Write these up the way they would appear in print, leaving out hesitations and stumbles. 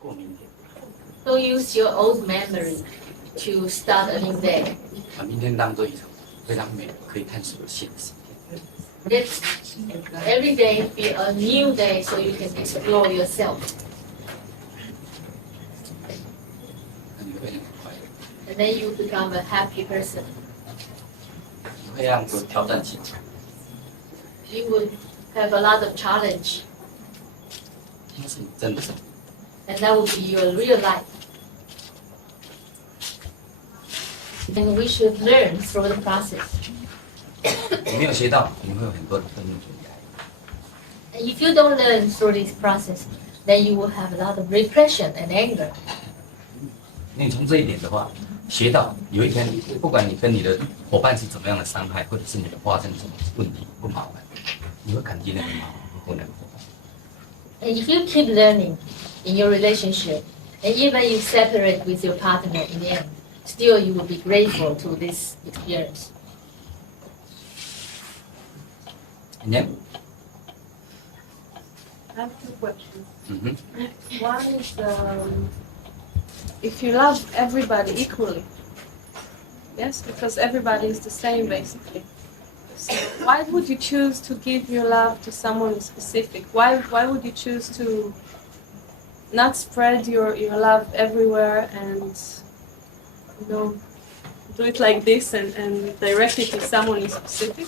过明天。Don't use your old memory to start a new day. 把明天当做一场非常美可以探索新的事。Let every day be a new day so you can explore yourself. 那你会变得很快乐。And then you become a happy person. 你会让有挑战性。You will have a lot of challenge. 那是你真的生活。And that will be your real life. And we should learn through the process. 你没有学到，你会有很多的愤怒跟压力。 And if you don't learn through this process, then you will have a lot of repression and anger. 你从这一点的话，学到有一天，不管你跟你的伙伴是怎么样的伤害，或者是你的发生什么问题不麻烦，你会感激那个麻烦或那个伙伴。And if you keep learning in your relationship, and even you separate with your partner in the end, still you will be grateful to this experience. And then, I have two questions. mm-hmm. One is if you love everybody equally, yes, because everybody is the same basically. So why would you choose to give your love to someone specific? Why would you choose to not spread your love everywhere and do it like this and direct it to someone in specific?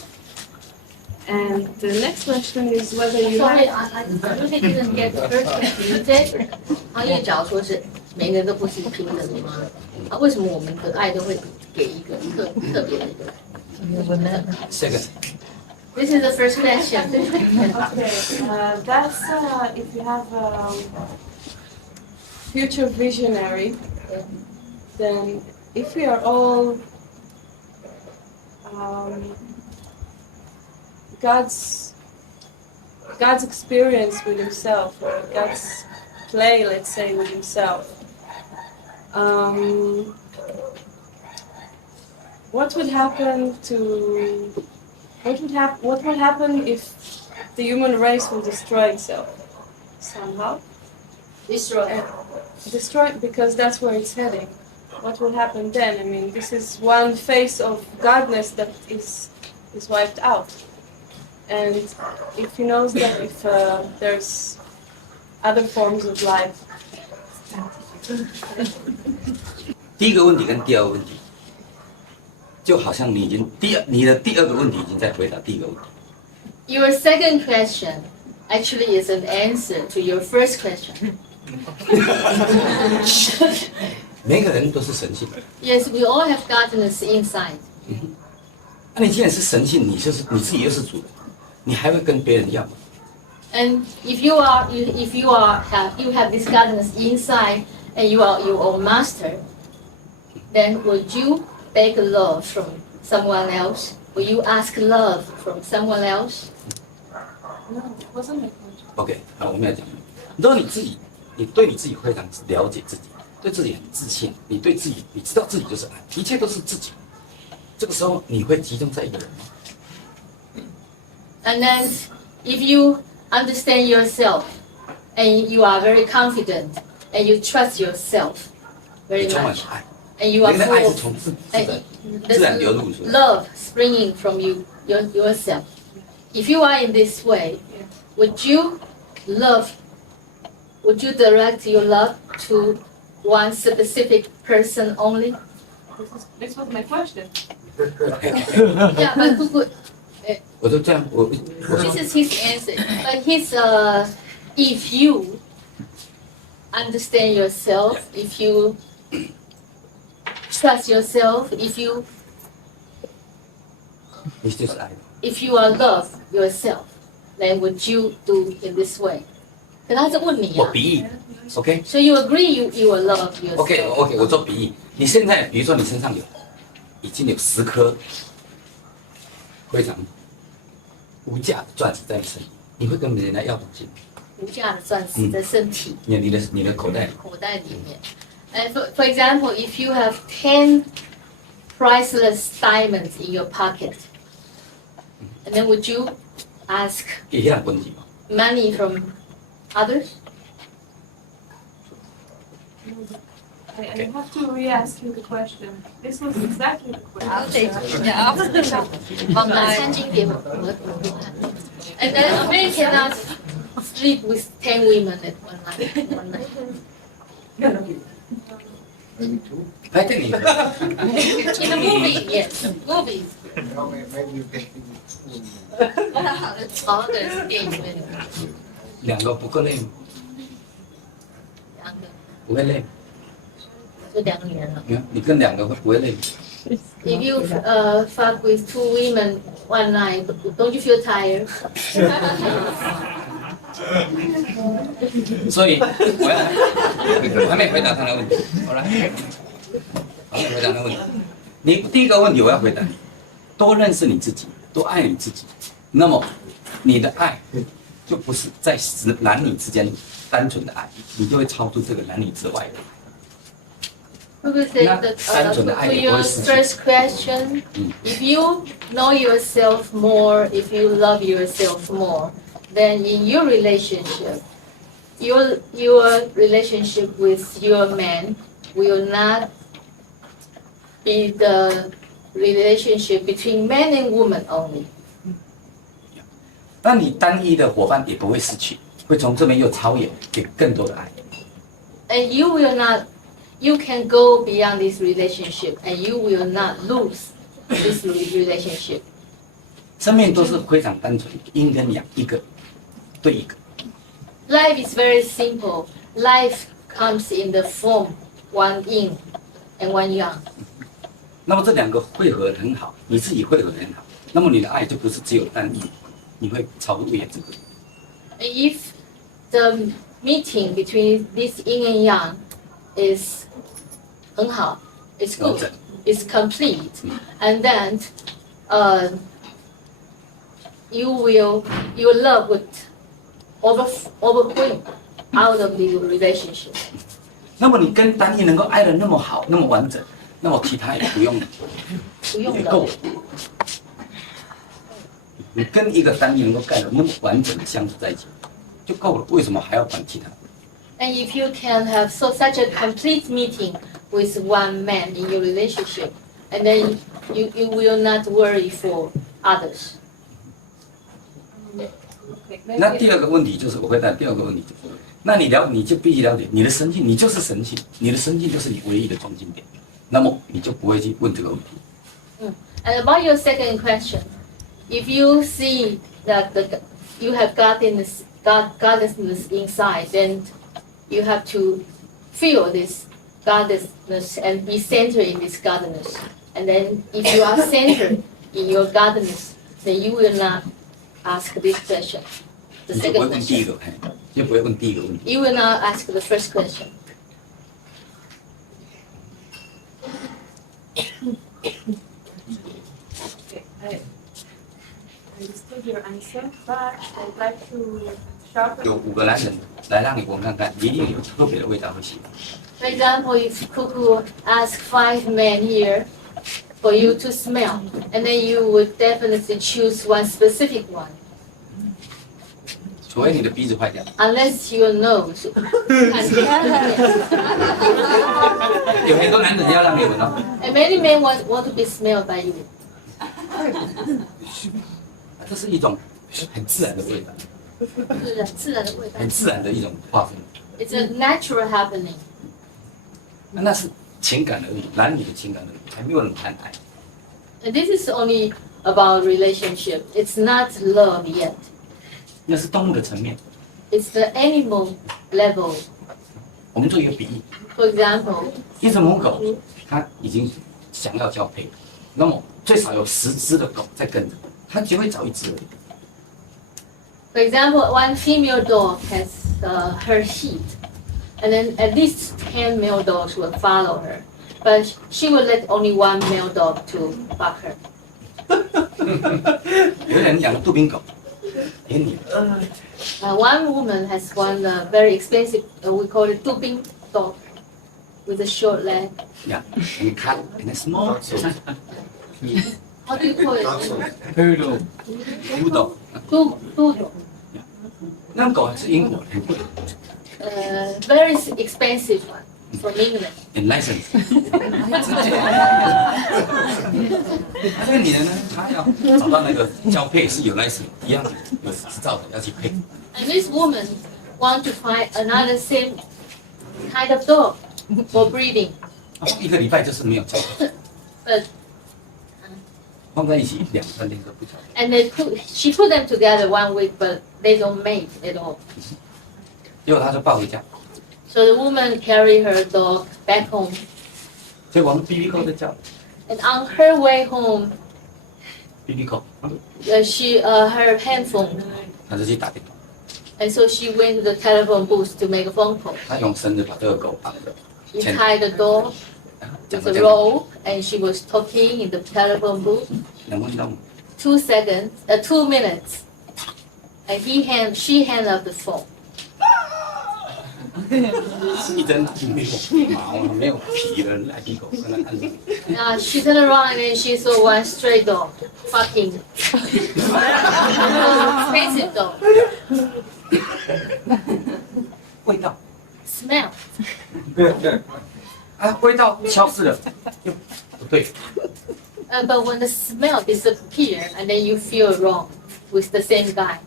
And the next question is whether you Sorry, have... I really didn't get the first question. You said, 行业假如说是每个人都不是平等的吗？为什么我们的爱都会给一个特别的一个？ Second, This is the first question. Okay, that's if you have future visionary, then if we are all God's experience with himself, or God's play, let's say, with himself, what would happen if the human race will destroy itself somehow? Destroy because that's where it's heading. What will happen then? I mean, this is one face of godness that is wiped out. And if he knows that if there's other forms of life. 第一个问题跟第二个问题，就好像你已经你的第二个问题已经在回答第一个问题。Your second question actually is an answer to your first question. 每个人都是神性。Yes, we all have godness inside. 那你既然是神性，你自己又是主人，你还会跟别人要吗？ And if you have this godness inside and you are your own master, then would you beg love from someone else? Will you ask love from someone else? No, it wasn't my question. OK， 好，我们要讲，如果你对你自己非常了解自己，对自己很自信，你对自己，你知道自己就是爱，一切都是自己。这个时候你会集中在一个人吗？ And then if you understand yourself and you are very confident and you trust yourself very 你充满 much 了爱， and you are 你的爱 full 是从 of 自然流露出来。 love springing from yourself. If you are in this way, would you direct your love to one specific person only? This was my question. Yeah, but who could? 我就这样，我 This is his answer. But if you understand yourself, if you trust yourself, if you 你就是爱。 are love yourself, then would you do in this way? 可他是问你啊。我比喻 ，OK， So you agree you will love yourself? OK， 我做比喻。你现在，比如说你身上已经有10颗非常无价的钻石在你身上，你会跟人家要东西吗？无价的钻石在身体你的口袋里。口袋里面。And for example, if you have 10 priceless diamonds in your pocket, and then would you ask 给人问题吗？ money from others? I have to re-ask you the question. This was exactly the question. And then a man cannot sleep with 10 women at one night. I think In a movie, yes, movies. 好的是电影里面两个不够累吗？两个，不会累。就2个女人了。你跟两个会不会累？ If you fuck with 2 women one night, don't you feel tired? 所以我还没回答他的问题。好了，我还没回答他的问题。你第一个问题我要回答你，多认识你自己，多爱你自己，那么你的爱就不是在男女之间单纯的爱，你就会超出这个男女之外的。 Cuckoo said that to your first question, if you know yourself more, if you love yourself more, then in your relationship with your man will not be the relationship between man and woman only. 那你单一的伙伴也不会失去，会从这边又超越，给更多的爱。 And you will not, you can go beyond this relationship, and you will not lose this relationship. 生命都是非常单纯，阴跟阳，一个对一个。 Life is very simple. Life comes in the form one yin and one yang. 那么这两个汇合得很好，你自己汇合得很好，那么你的爱就不是只有单一，你会超越这个。 And if the meeting between this yin and yang is 很好, it's good, it's complete, and then your love would overwhelm out of the relationship. 那么你跟单一能够爱得那么好，那么完整，那么其他也不用，也够了。你跟一个单一能够盖得那么完整的相处在一起，就够了。为什么还要管其他？ And if you can have such a complete meeting with one man in your relationship, and then you will not worry for others. 那第二个问题就是我回答第二个问题就是，那你就必须了解你的神性，你就是神性，你的神性就是你唯一的中心点，那么你就不会去问这个问题。And about your second question, if you see that you have goddessness inside, then you have to feel this goddessness and be centered in this goddessness. And then if you are centered in your goddessness, then you will not ask this question, the 你就不会 second 问第一 question. 个，就不会问第一个问题。 You will not ask the first question. Okay, I understood your answer, but I'd like to sharpen. 有5个男人来让你闻看看，一定有特别的味道会喜欢。 For example, if Cuckoo asks 5 men here for you to smell, and then you would definitely choose one specific one, 除非你的鼻子坏掉。 unless your nose. 有很多男人要让你闻哦。 And many men want to be smelled by you. 这是一种很自然的味道，自然的味道。很自然的一种划分。 It's a natural happening. 那是情感而已，男女的情感而已，还没有人谈爱。 And this is only about relationship. It's not love yet. 那是动物的层面。 It's the animal level. 我们做一个比喻， For example, 一只母狗，它已经想要交配，那么最少有10只的狗在跟着，它只会找一只而已。 for example, one female dog has her heat, and then at least 10 male dogs will follow her. But she will let only one male dog to fuck her. 有人养杜宾狗，连你 One woman has one very expensive, we call it tubing dog, with a short leg. 呀，你看，and small， How do you call it? poodle， Doodle. 那狗是英国，很贵， Very expensive one. from England. and license。那个女人呢，她要找到那个交配是有 license 一样的有执照的要去配。 And this woman want to find another same kind of dog for breeding. 1个礼拜就是没有交配， But 放在一起2、3天都不交配。 and she put them together 1 week, but they don't mate at all. 结果她就抱回家， So the woman carried her dog back home, 结果我们 BB 扣在叫 and on her way home, BB 扣， her handphone, 她就去打电话， and so she went to the telephone booth to make a phone call. 她用绳子把这个狗绑着， She tied the dog 讲 with 到 a 这样 rope, and she was talking in the telephone booth. 2分钟， 2 minutes, and she handed up the phone. 一针没有毛没有皮的来鼻狗跟她看着， She turned around and then she saw one stray dog, fucking expensive dog. 味道 Smell. 啊味道消失了，又不对， But when the smell disappears, and then you feel wrong with the same guy.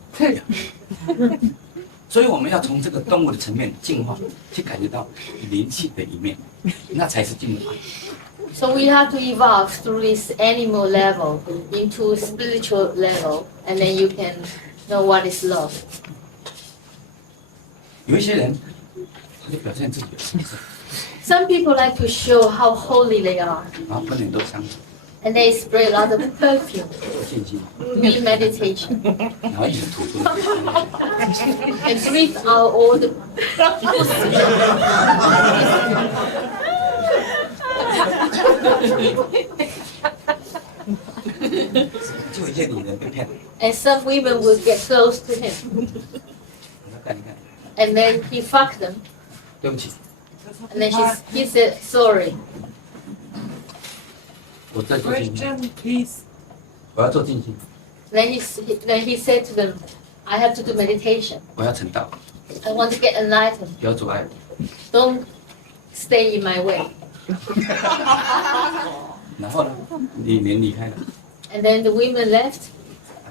所以我们要从这个动物的层面进化，去感觉到灵性的一面，那才是进化。 So we have to evolve through this animal level into spiritual level, and then you can know what is love. 有一些人，他就表现自己的神圣， Some people like to show how holy they are, 然后喷很多香水， and they spray a lot of perfume, 有信心， doing meditation, 然后一直吐出来。 and breathe out all the. 就有一些女人被骗了， And some women will get close to him, 你要看一看， and then he fucked them, 对不起， and then he said sorry. 我在做静心， Question, please. 我要做静心， Then he said to them, I have to do meditation. 我要成道， I want to get enlightened. 不要阻碍我。 Don't stay in my way. 然后呢，里面离开了 And then the women left.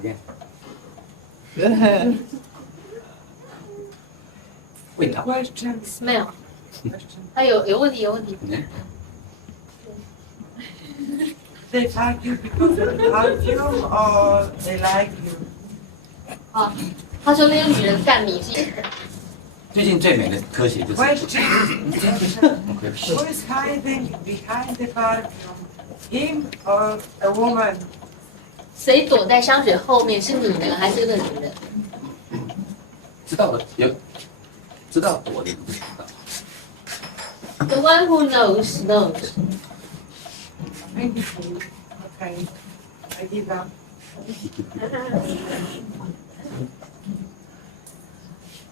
，again，味道， Question. Smell. Question. 有问题。嗯， They like you because of the perfume or they like you? 啊，他说那个女人干你是最近最美的科学就是 Question. OK， Who is hiding behind the perfume? Him or a woman? 谁躲在香水后面？是你呢，还是那个女人？知道的有，知道我的不知道。 The one who knows knows. Thank you. Okay. I give up.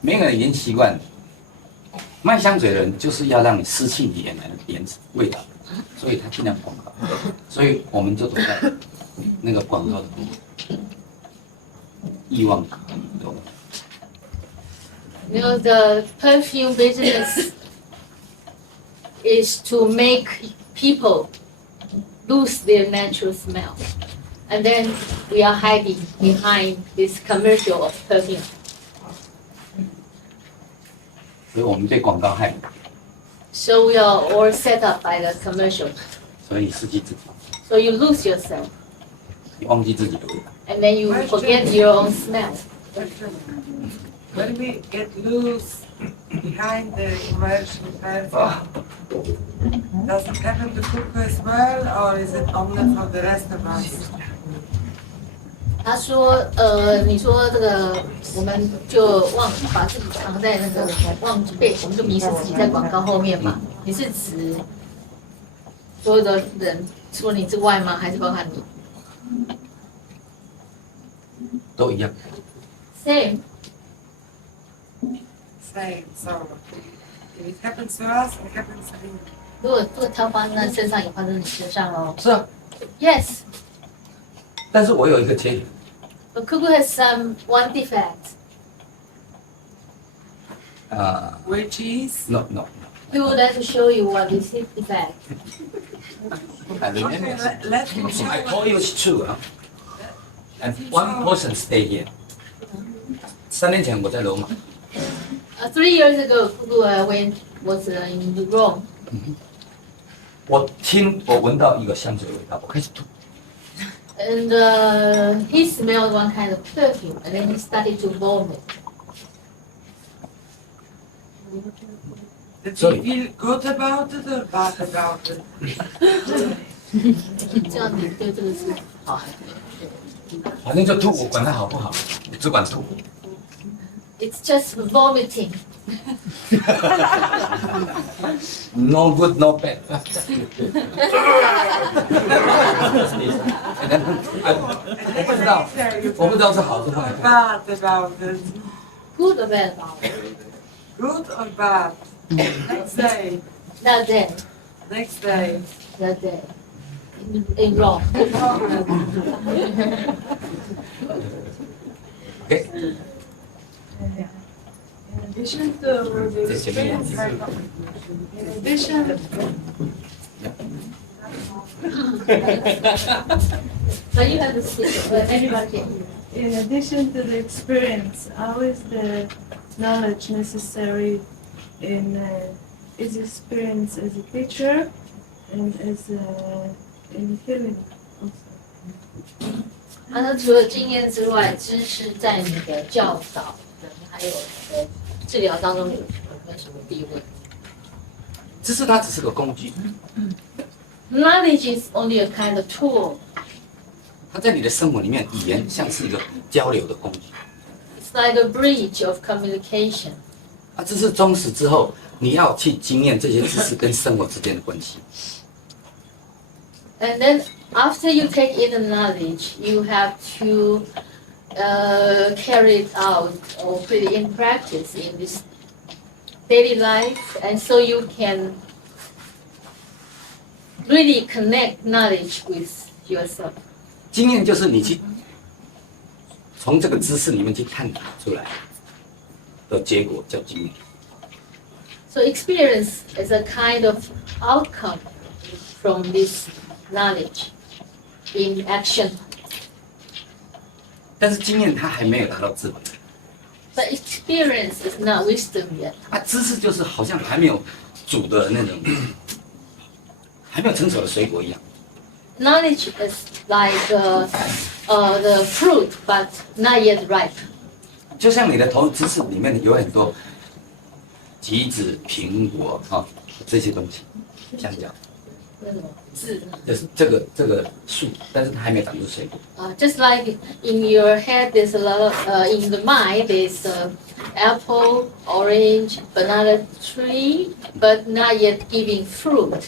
每个人已经习惯卖香水的人就是要让你失去你原来的味道，所以他尽量广告，所以我们就躲在那个广告的欲望中。 You know, the perfume business is to make people lose their natural smell. And then we are hiding behind this commercial of perfume. 所以我们被广告害， So we are all set up by the commercial. 所以失去自己， So you lose yourself. 你忘记自己的味道。 And then you forget your own smell. Question. When we get loose behind the commercial perfume, does it happen to Cuckoo as well, or is it only for the rest of us? 他说，你说这个，我们就把自己藏在那个忘记被，我们就迷失自己在广告后面嘛。你是指所有的人除了你之外吗？还是包含你都一样。 ？Same. Same. So if it happens to us, it happens to you. 如果它发生在身上，也发生在你身上喽。是啊， Yes, 但是我有一个缺点， but Cuckoo has one defect. Which is? no no， We would like to show you what is the effect. I remember. Okay, let him show I what told you it's true, huh? And one person stay here. 3年前我在罗马， 3 years ago, Cuckoo was in Rome, 我闻到一个香水味道，我开始吐。 and he smelled one kind of perfume, and then he started to vomit. Did Sorry. you feel good about it or bad about it? 这样你对这个是好还是反正就吐，我管它好不好，我只管吐。 It's just vomiting. No good, no bad. And then 我不知道是好是坏。 Bad about it. Good or bad about it? Good or bad? Next day. That day, Next day. that day, in Rome. OK， In addition to the 在前面 experience, in addition, But you have to speak, but everybody can hear. in addition to the experience, how is the knowledge necessary in is experience as a teacher and as in healing also? 那除了经验之外，知识在你的教导，还有你的治疗当中有没有什么地位知识它只是个工具， ？Knowledge is only a kind of tool. 它在你的生活里面，语言像是一个交流的工具。 It's like a bridge of communication. 啊，知识忠实之后，你要去经验这些知识跟生活之间的关系。 And then after you take in the knowledge, you have to carry it out or put it in practice in this daily life, and so you can really connect knowledge with yourself. 经验就是你去从这个知识里面去探讨出来的结果叫经验。 So experience is a kind of outcome from this knowledge in action. 但是经验它还没有达到智慧， But experience is not wisdom yet. 啊，知识就是好像还没有煮的那种，还没有成熟的水果一样。 Knowledge is like the fruit, but not yet ripe. 就像你的投知识里面有很多橘子、苹果啊、这些东西，香蕉，那种字就是这个树，但是它还没长出水果。 just like in your head, there's a lot of, in the mind, there's apple, orange, banana tree, but not yet giving fruit.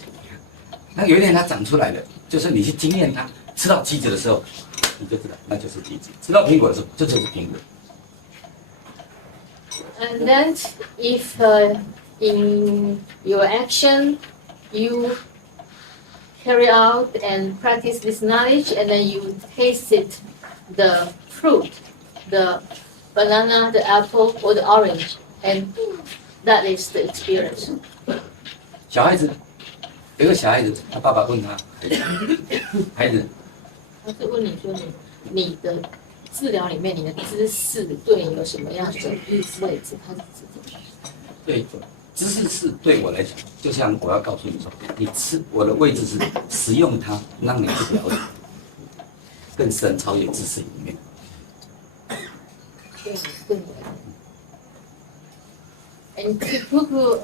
那有一天它长出来了，就是你去经验它，吃到橘子的时候，你就知道那就是橘子；吃到苹果的时候，这就是苹果。 And then if in your action, you carry out and practice this knowledge, and then you tasted the fruit, the banana, the apple, or the orange, and that is the experience. 小孩子有一个小孩子，他爸爸问他孩子，他是问你说你的治疗里面你的知识对你有什么样的位置？他是指什么？对，知识是对我来讲，就像我要告诉你说，你吃我的位置是使用它，让你去了解更深超越知识里面。对你。And Cuckoo,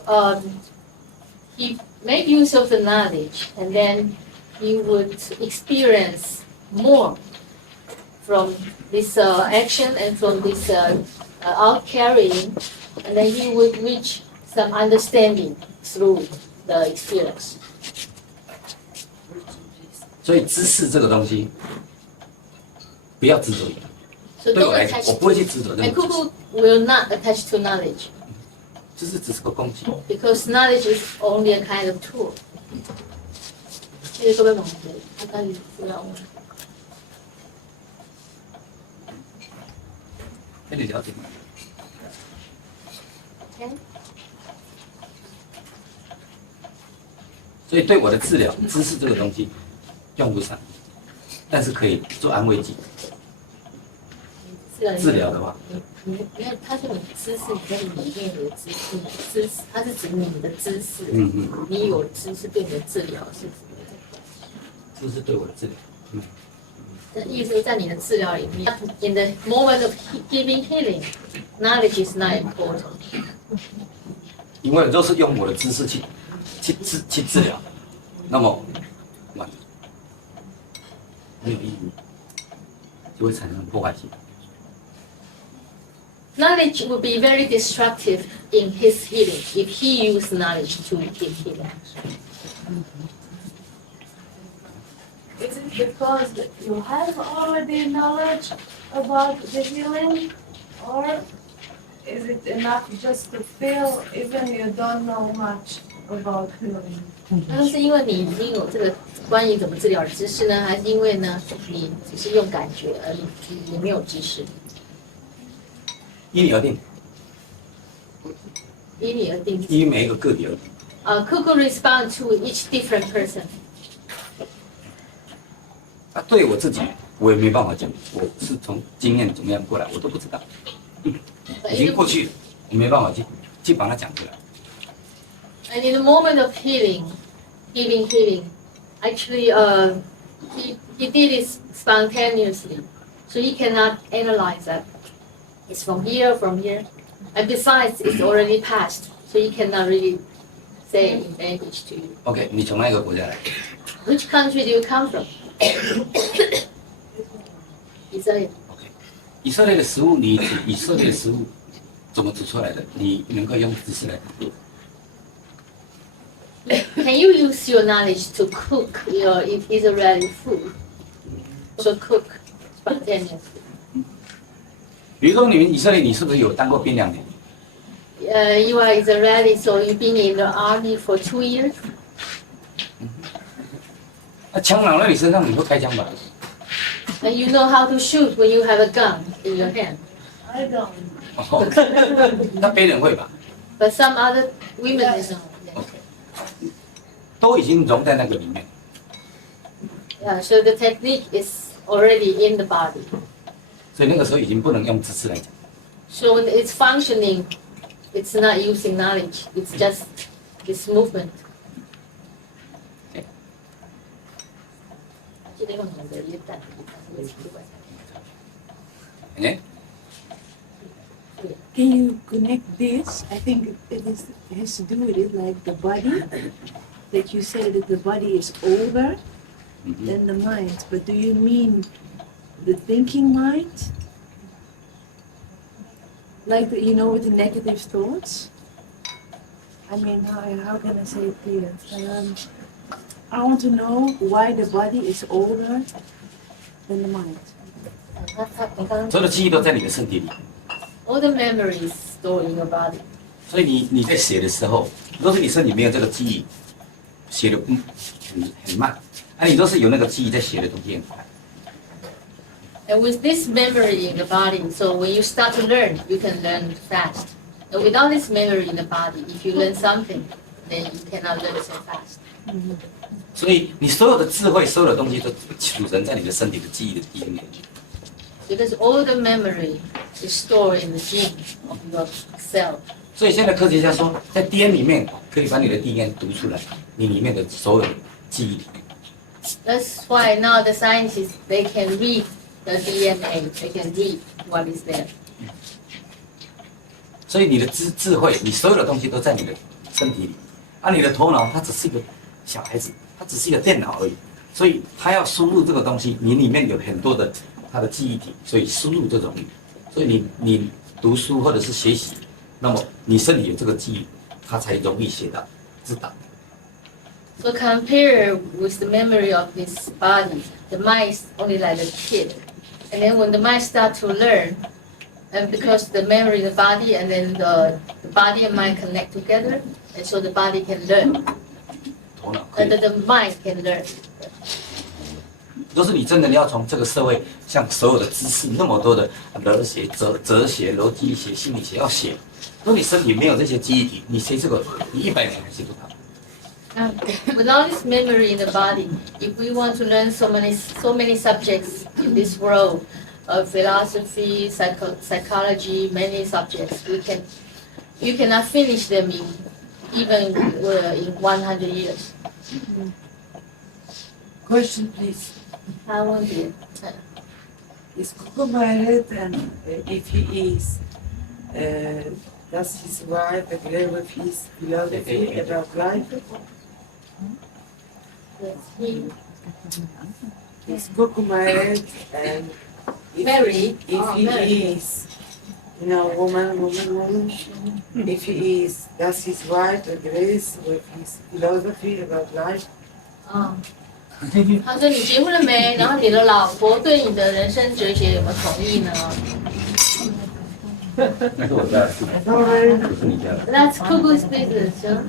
he made use of the knowledge, and then he would experience more from this action and from this out carrying, and then he would reach some understanding through the experience. 所以知识这个东西，不要执着于它。 So 对我 don't 来讲， attach 我不会 to 去执着这 and 个知识， Cuckoo will not attach to knowledge 知识只是个工具。 because knowledge is only a kind of tool. 谢谢各位同学，大概知道吗？那你了解吗？ Okay. 所以对我的治疗，知识这个东西用不上，但是可以做安慰剂。治疗的话，因为他说你知识跟里面有知识，知识它是指你的知识，你有知识对你的治疗是什么？知识对我的治疗，那意思是在你的治疗里面 ，in the moment of giving healing, knowledge is not important. 因为都是用我的知识去治疗，那么完没有意义，就会产生破坏性。Knowledge would be very destructive in his healing if he used knowledge to give healing. Is it because you have already knowledge about the healing, or is it enough just to feel even you don't know much about healing? 那是因为你已经有这个关于怎么治疗的知识呢，还是因为呢你只是用感觉而你没有知识？因你而定，因你而定。因每一个个体而定。Cuckoo respond to each different person. 啊，对我自己，我也没办法讲，我是从经验怎么样过来，我都不知道，已经过去了，我没办法去把它讲出来。And in the moment of healing, actually, he did it spontaneously, so he cannot analyze that. It's from here, and besides, it's already passed, so he cannot really say in language to you. OK， 你从哪个国家来？ Which country do you come from? 以色列。 OK， 以色列的食物，你以色列的食物怎么煮出来的？你能够用知识来讲。 Can you use your knowledge to cook your Israeli food? So cook spontaneously. 比如说你们以色列，你是不是有当过兵2年？ You are Israeli, so you've been in the army for 2 years. 那枪拿在你身上，你会开枪吧？ And you know how to shoot when you have a gun in your hand. I don't. 哦，那别人会吧 But some other women don't. ？OK， 都已经融在那个里面。 Yeah, so the technique is already in the body. 所以那个时候已经不能用知识来讲。 So when it's functioning, it's not using knowledge. It's just this movement. 哎， Can you connect this? I think it has to do with it, like the body, that you say that the body is older than the mind. But do you mean the thinking mind? Like, with the negative thoughts? I mean, how can I say it clear? I want to know why the body is older than the mind. 所有的记忆都在你的身体里。 All the memories stored in your body. 所以你在写的时候，若是你身体没有这个记忆，写的很慢；你若是有那个记忆在写的东西很快。 And with this memory in the body, so when you start to learn, you can learn fast. And without this memory in the body, if you learn something, then you cannot learn so fast. 所以你所有的智慧、所有的东西都储存在你的身体的记忆的DNA。 Because all the memory is stored in the gene of your cell. 所以现在科学家说，在 DNA 里面可以把你的 DNA 读出来，你里面的所有记忆体。 That's why now the scientists, they can read the DNA, they can read what is there. 所以你的智慧，你所有的东西都在你的身体里，你的头脑它只是一个小孩子，它只是一个电脑而已，所以它要输入这个东西，你里面有很多的它的记忆体，所以输入就容易。所以你读书或者是学习，那么你身体有这个记忆，它才容易学到知道。 So compare with the memory of his body, the mind is only like a kid. And then when the mind start to learn, and because the memory in the body and then the body and mind connect together, and so the body can learn, 头脑可以 and the mind can learn. 若是你真的要从这个社会，像所有的知识那么多的哲学、逻辑学、心理学要写，如果你身体没有这些记忆体，你学这个，你100年还学不到。Without this memory in the body, if we want to learn so many subjects in this world, philosophy, psychology, many subjects, you cannot finish them even in 100 years. Question, please. 他问题， Is Cuckoo married? And if he is, does his wife agree with his philosophy about life? Is Cuckoo married? And if Married? if Oh, he married. is, woman, if he is, does his wife agrees with his philosophy about life? 嗯，他说你结婚了没？然后你的老婆对你的人生哲学有没有同意呢那是我家的事， Sorry, 不是你家的。 ？That's Cuckoo's business. Huh?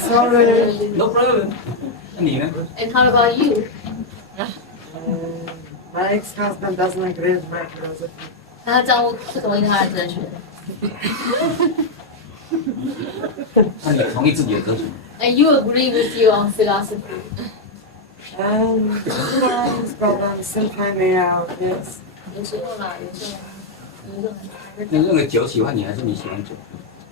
sorry. No problem。那你呢？ And how about you? My ex-husband doesn't agree with my philosophy. 她丈夫不同意她的哲学。那你同意自己的哲学吗？ And you agree with your own philosophy? Sometimes, but I'm still finding out, yes. 有时候啦，有时候。那认为酒喜欢你，还是你喜欢酒？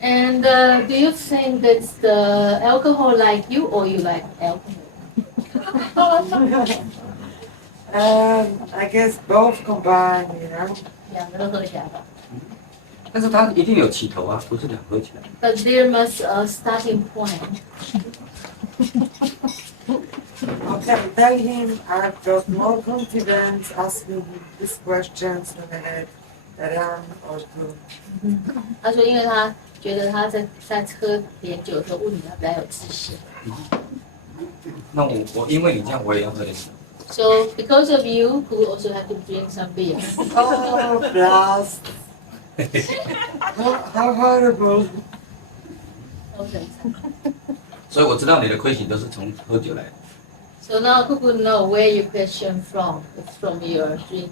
And do you think that's the alcohol like you or you like alcohol? I guess both combined, 两个都喝起来吧。但是它一定有起头啊，不是两合起来。 But there must a starting point. Okay, tell him I've got more confidence asking him these questions when I had a run or two. 他说，因为他觉得他在喝点酒的时候问你他比较有自信。那我因为你这样，我也要喝点酒。 So because of you, who also have to drink some beer. Oh, blast. How horrible. Okay. 所以我知道你的亏心都是从喝酒来的。 So now Cuckoo know where your question from. It's from your drink.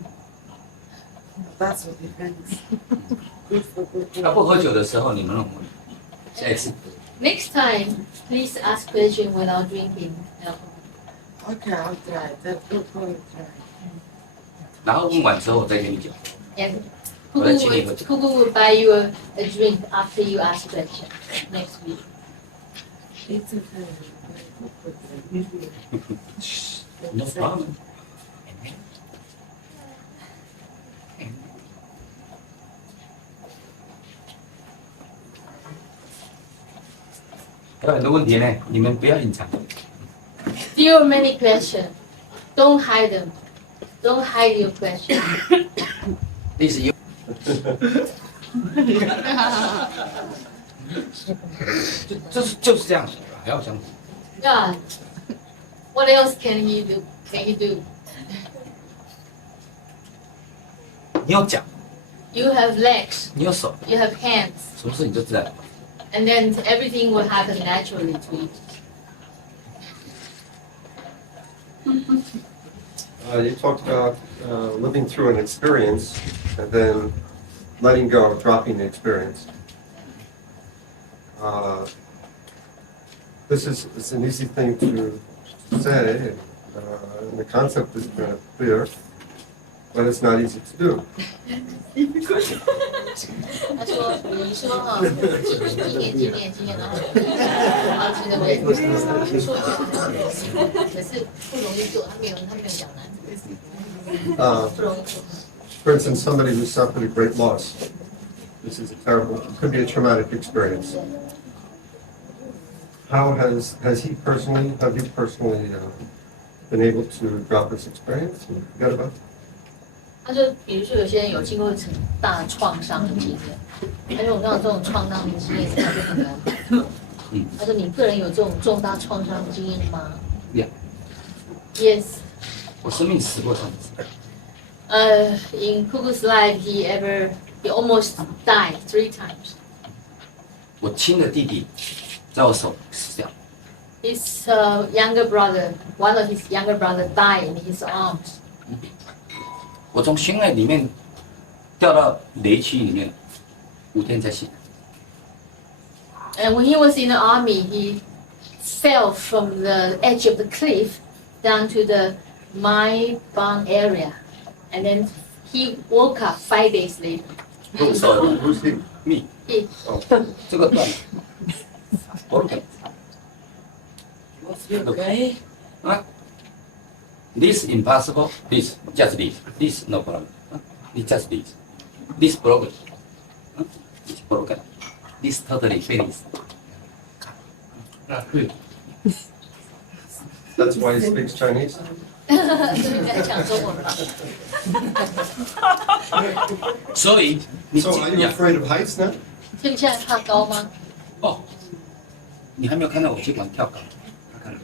That's what he thinks. Good for good. 他不喝酒的时候，你们问我。下一次。 Next time, please ask question without drinking alcohol. Okay, I'll try. That's good for you. Try. 然后问完之后，我再给你酒。 And 我来请你喝酒。 Cuckoo will buy you a drink after you ask question next week. It's okay. No problem。还有很多问题呢，你们不要隐藏。 Still many questions. Don't hide them. Don't hide your question. 意思有。就是这样子的，还要讲。 Yeah. What else can he do? Can he do? 你有脚， You have legs. 你有手， You have hands. 什么事你就自然了。 And then everything will happen naturally to you. You talked about living through an experience and then letting go of dropping the experience. It's an easy thing to say, and the concept is kind of clear, but it's not easy to do. 他说：“你说哈，几年，然后好几个位置，说可是不容易做，他没有讲难，不容易做。 For instance, somebody who suffered a great loss. This is a terrible, it could be a traumatic experience. Have you personally been able to drop this experience and forget about it? 他说，比如说有些人有经过很大的创伤的经验，他说这种创伤的经验，他就很难。他说你个人有这种重大创伤的经验吗 Yeah.？Yes. 我生命死过3次。 In Cuckoo's life, he almost died 3 times. 我亲的弟弟在我手死掉， His younger brother, one of his younger brother, died in his arms. 我从悬崖里面掉到雷区里面，5天才醒来。 And when he was in the army, he fell from the edge of the cliff down to the mine barn area, and then he woke up 5 days later. Who's he? me He, 这个断了，broken Was he okay? 啊，this impossible, this just this no problem，你 just this broken，this broken, this totally finished。That's why he speaks Chinese. 所以在讲中文吧。所以你 So are you 呀 afraid of heights now? 所以你现在怕高吗？哦，你还没有看到我去玩跳高，看到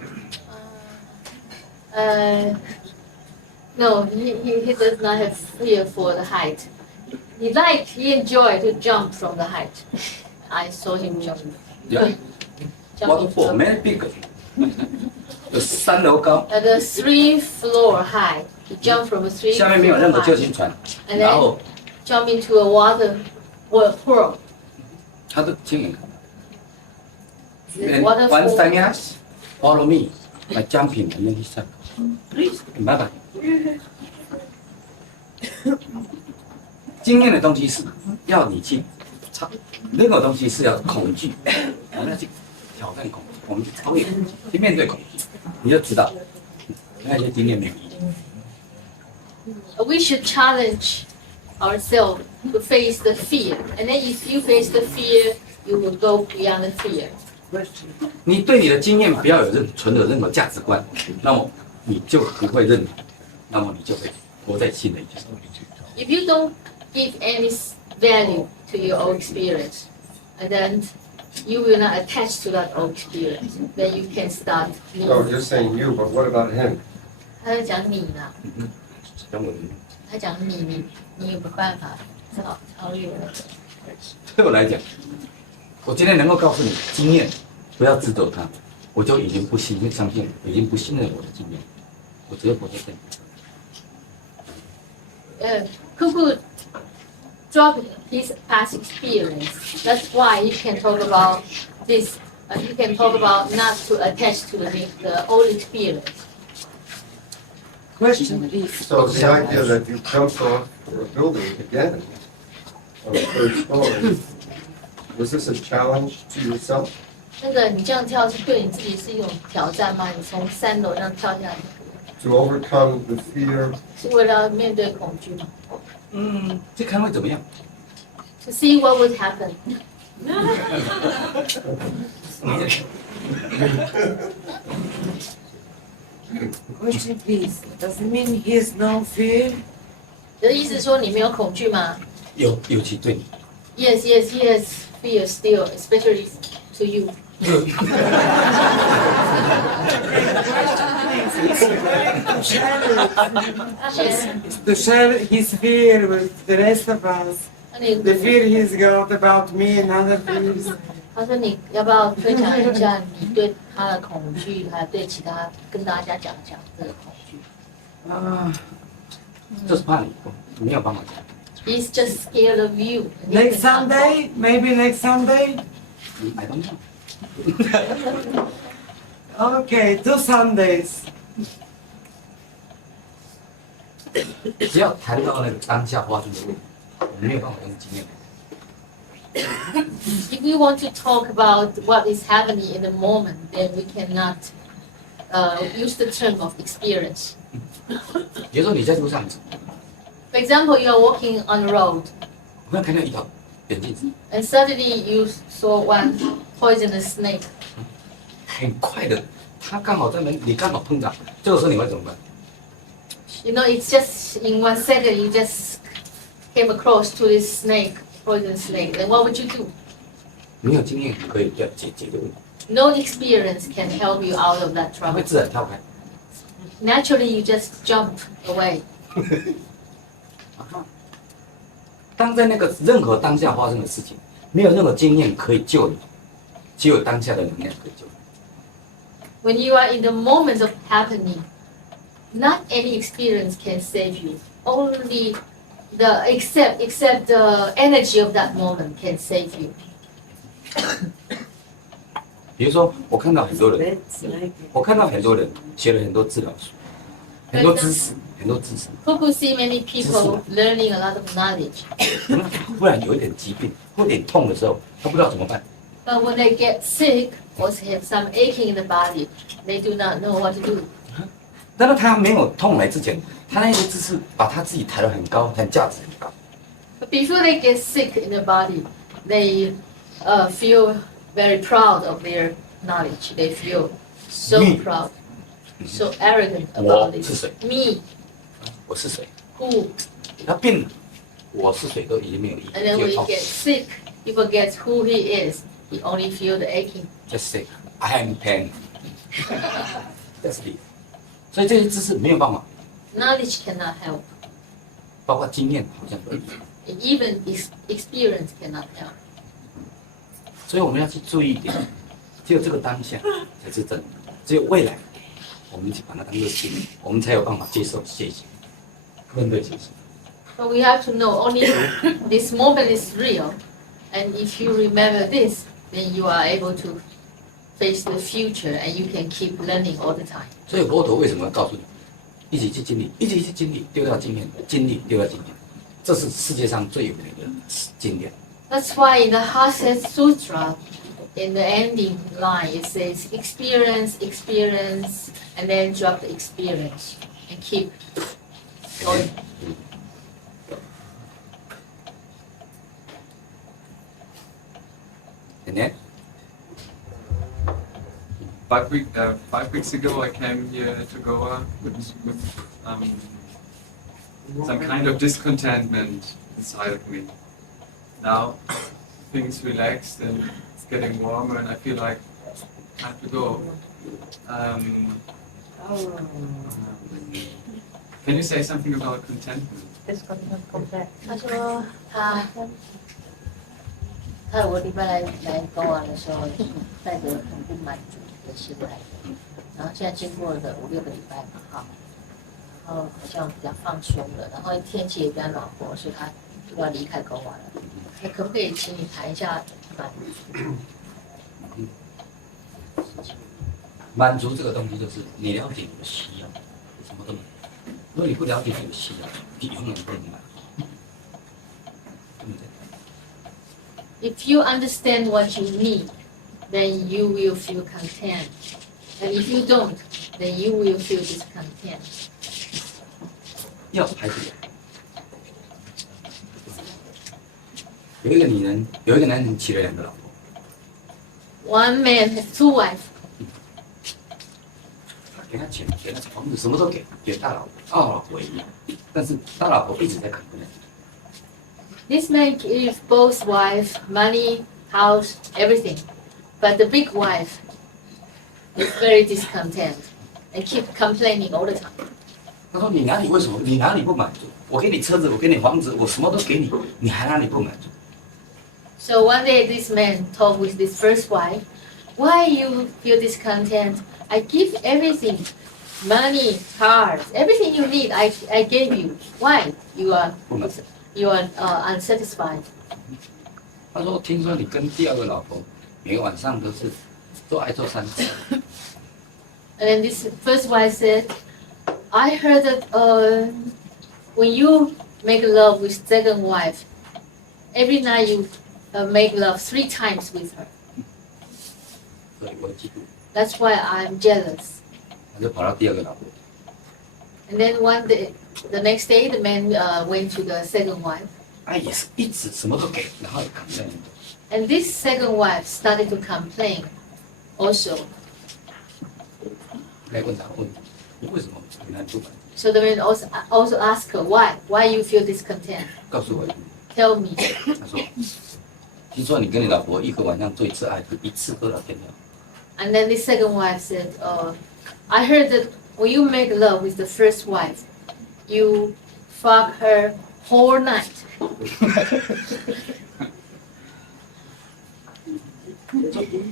No, he does not have fear for the height. He enjoy to jump from the height. I saw him jump. Yeah. Jumping waterfall from very big，有3楼高， at the 3 floor high. He jumped from a 3下面没有任 floor 何救 high 生船， and 然 then 后 jump into a water whirl. 他的亲人。 The And one thing waterfall. else, follow me, by jumping and then he said, please, bye bye. 经验的东西是要你去超，那个东西是要恐惧，我们要去挑战恐惧，超越恐惧，去面对恐惧，你就知道那些经验没有意义。 We should challenge ourselves to face the fear. And then if you face the fear, you will go beyond the fear. 你对你的经验不要存有任何价值观，那么你就不会认同，那么你就会活在新的一天。 If you don't give any value to your own experience, and then you will not attach to that own experience, then you can start new. No, you're saying you, but what about him? 他在讲你呢，中文他讲你有没有办法超越了？对我来讲，我今天能够告诉你经验，不要执着它，我就已经不相信，已经不信任我的经验，我只有活在这里。 Cuckoo dropped his past experience. That's why he can talk about this. He can talk about not to attach to the old experience. Question, please. So the idea that you jumped off a building again on the 3rd story, was this a challenge to yourself? 那个你这样跳是对你自己是一种挑战吗？你从3楼这样跳下来， To overcome the fear 是为了面对恐惧吗这看会怎么样？ ？To see what would happen. Question, please. Does it mean he has no fear? 你的意思说你没有恐惧吗尤其对你， ？Yes, he has fear still, especially to you. To share his fear with the rest of us. 那你 The fear he's got about me and other fears. 他说你要不要分享一下你对他的恐惧，还有对其他跟大家讲讲这个恐惧啊，就是怕你没有办法讲。 ？He's just scared of you. Next Sunday? Maybe next Sunday? I don't know。 Okay, 2 Sundays. 只要谈到那个当下发生的问题，我没有办法用经验。 If we want to talk about what is happening in the moment, then we cannot use the term of experience. 比如说你在路上走， For example, you are walking on the road, 我会看到一条眼镜子， and suddenly you saw one poisonous snake. 很快的，它刚好在门，你刚好碰到，这个时候你会怎么办？ You know, it's just in 1 second you just came across to this snake, poisonous snake. Then what would you do? 没有经验可以解决的问题， No experience can help you out of that 它会 trouble. 自然跳开。 Naturally, you just jump away. 当在那个任何当下发生的事情，没有任何经验可以救你，只有当下的能量可以救你。 When you are in the moment of happening, not any experience can save you. Only except the energy of that moment can save you. 比如说，我看到很多人， That's like 我看到很多人学了很多治疗书，很多知识，很多知识， Cuckoo see many people learning a lot of knowledge, 那他忽然有一点疾病或有点痛的时候，他不知道怎么办。 but when they get sick or have some aching in the body, they do not know what to do. 但是他没有痛来之前，他那些知识把他自己抬得很高，很价值很高。 But before they get sick in the body, they feel very proud of their knowledge. They feel so Me. proud, so arrogant 我 about 是 it. 谁？ Me, 我是谁？ who? 他病了，我是谁都已经没有意义， And then 只 when 有 he 痛。 gets sick, he forgets who he is. He only feel the aching. Just say I am pain. That's it. 所以这些知识没有办法， Knowledge cannot help. 包括经验好像都一样。 And even experience cannot help. 所以我们要去注意一点，只有这个当下才是真的，只有未来，我们去把它当做经验，我们才有办法接受谢谢，面对谢谢。 But we have to know only this moment is real. And if you remember this, then you are able to face the future and you can keep learning all the time. 所以佛陀为什么要告诉你，一起去经历，一起去经历，丢掉经验，经历丢掉经验，这是世界上最有名的经典。 That's why in the Haset Sutra, in the ending line, it says experience, experience, and then drop the experience and keep going. And then Five weeks ago, I came here to Goa with some kind of discontentment inside of me. Now, things relaxed and it's getting warmer, and I feel like I have to go. Can you say something about contentment? 他说他我礼拜来高玩的时候，带着很不满足的心来的，然后现在经过了5、6个礼拜嘛，哈，然后好像比较放松了，然后天气也比较暖和，所以他就要离开高玩了。那可不可以请你谈一下满足？满足这个东西就是你了解你的需要，什么都没有。如果你不了解你的需要，你永远不能满足。 If you understand what you need, then you will feel content. And if you don't, then you will feel discontent. 要还是有？有一个女人，有一个男人娶了2个老婆， One man has 2 wives. 他给他钱，给他房子，什么都给，给大老婆、二老婆一样，但是大老婆一直在砍不了。 This man gives both wives money, house, everything. But the big wife is very discontent and keep complaining all the time. 他说：“你哪里为什么？你哪里不满足？我给你车子，我给你房子，我什么都给你，你还哪里不满足？” So one day this man talked with this first wife. Why you feel discontent? I give everything, money, cars, everything you need. I gave you. Why you are unsatisfied? 他说：“听说你跟第2个老婆每个晚上都爱做3次。” And then this first wife said, I heard that when you make love with second wife, every night you make love 3 times with her. 所以我嫉妒， That's why I'm jealous. 他就跑到第2个老婆， And then one day, the next day, the man went to the second wife. 他也是一直什么都给，然后也扛在那里。 And this second wife started to complain also. 来问他问你为什么你哪里不满足？ So the man also asked her, why you feel discontent? 告诉我。 Tell me. 他说：“听说你跟你老婆一个晚上做1次爱，1次做到天亮。” And then the second wife said, I heard that when you make love with the first wife, you fuck her whole night.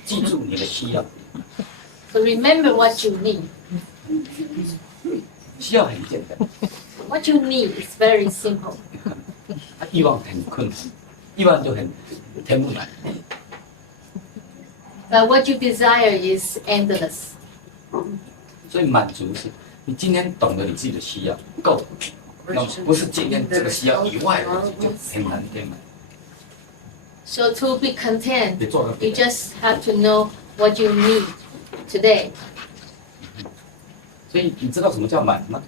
记住你的需要， So remember what you need. 需要很简单， What you need is very simple. 欲望很困难，欲望就很填不满。But what you desire is endless. 所以满足是你今天懂得你自己的需要够，那不是今天这个需要以外的东西就很难填满。 So to be content, 你做到 you just have to know what you need today. 所以你知道什么叫满吗？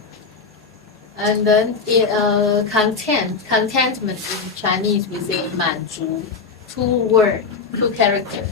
And then contentment in Chinese we say 满足 two word, two character.